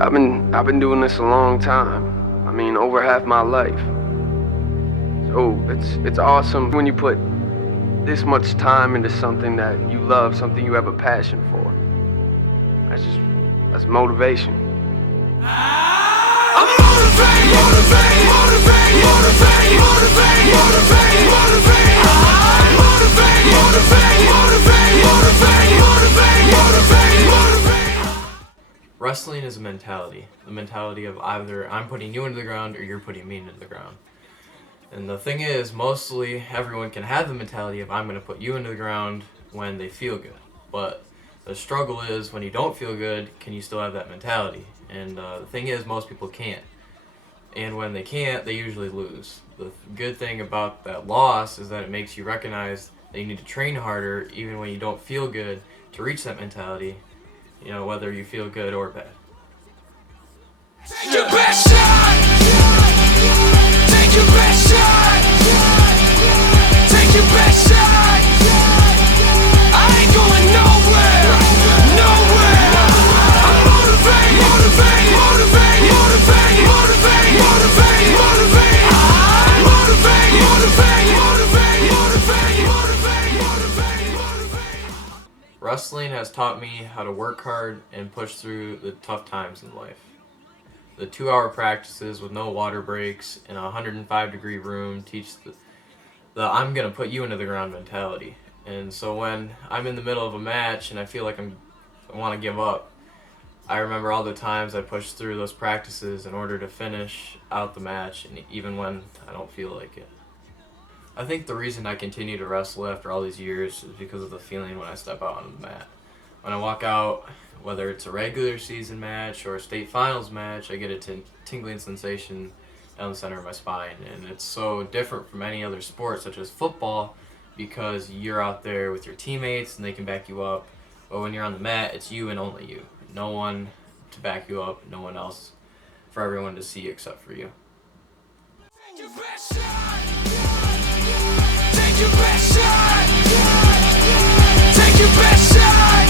I've been doing this a long time. I mean, over half my life. So it's awesome when you put this much time into something that you love, something you have a passion for. That's motivation. I'm motivated, motivated, motivated, motivated, motivated, motivated, motivated. I'm motivated, motivated, motivated, motivated, motivated, motivated, motivated. Wrestling is a mentality. The mentality of either I'm putting you into the ground or you're putting me into the ground. And the thing is, mostly everyone can have the mentality of I'm going to put you into the ground when they feel good. But the struggle is when you don't feel good, can you still have that mentality? And the thing is, most people can't. And when they can't, they usually lose. The good thing about that loss is that it makes you recognize that you need to train harder even when you don't feel good to reach that mentality, you know, whether you feel good or bad. Take your best shot. Take your best shot. Take your best shot. I ain't going nowhere. Nowhere. I'm motivated, motivated, motivated, motivated, motivated, motivated, motivated. I'm motivated, motivated, motivated, motivated, motivated, motivated, motivated. Wrestling has taught me how to work hard and push through the tough times in life. The 2-hour practices with no water breaks in a 105-degree room teach the I'm going to put you into the ground mentality. And so when I'm in the middle of a match and I feel like I want to give up, I remember all the times I pushed through those practices in order to finish out the match, and even when I don't feel like it. I think the reason I continue to wrestle after all these years is because of the feeling when I step out on the mat. When I walk out, whether it's a regular season match or a state finals match, I get a tingling sensation down the center of my spine. And it's so different from any other sport, such as football, because you're out there with your teammates and they can back you up. But when you're on the mat, it's you and only you. No one to back you up, no one else for everyone to see except for you. Take your best shot. Take your best shot. Take your best shot.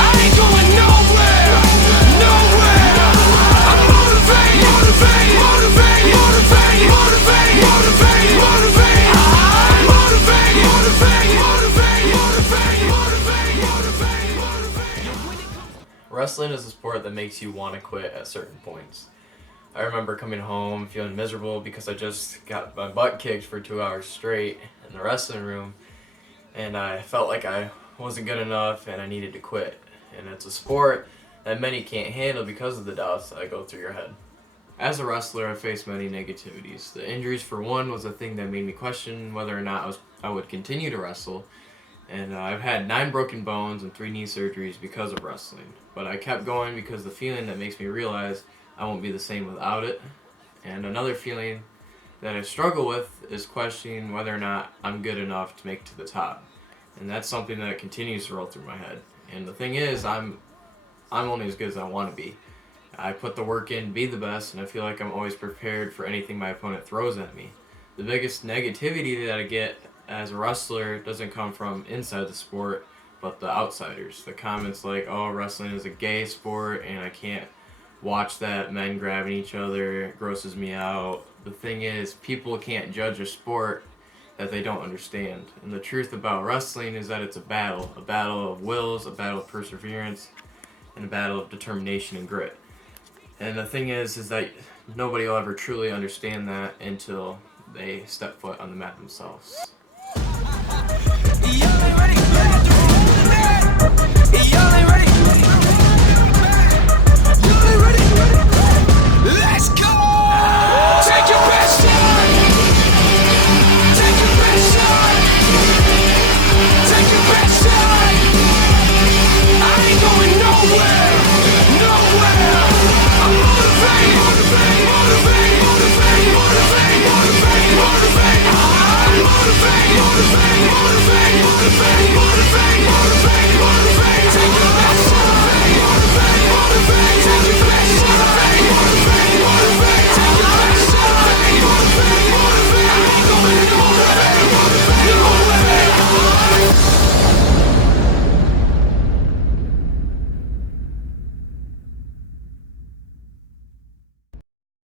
I ain't going nowhere. Nowhere. I'm motivated, motivated, motivated, motivated, motivated, motivated, motivated. I'm motivated, motivated, motivated, motivated, motivated, motivated. Wrestling is a sport that makes you want to quit at certain points. I remember coming home feeling miserable because I just got my butt kicked for 2 hours straight in the wrestling room, and I felt like I wasn't good enough and I needed to quit. And it's a sport that many can't handle because of the doubts that go through your head. As a wrestler, I faced many negativities. The injuries, for one, was a thing that made me question whether or not I would continue to wrestle. And I've had 9 broken bones and 3 knee surgeries because of wrestling. But I kept going because the feeling that makes me realize I won't be the same without it. And another feeling that I struggle with is questioning whether or not I'm good enough to make it to the top. And that's something that continues to roll through my head. And the thing is, I'm only as good as I want to be. I put the work in, be the best, and I feel like I'm always prepared for anything my opponent throws at me. The biggest negativity that I get as a wrestler doesn't come from inside the sport, but the outsiders. The comments like, oh, wrestling is a gay sport and I can't watch that, men grabbing each other, it grosses me out. The thing is, people can't judge a sport that they don't understand. And the truth about wrestling is that it's a battle of wills, a battle of perseverance, and a battle of determination and grit. And the thing is that nobody will ever truly understand that until they step foot on the mat themselves. You're ready.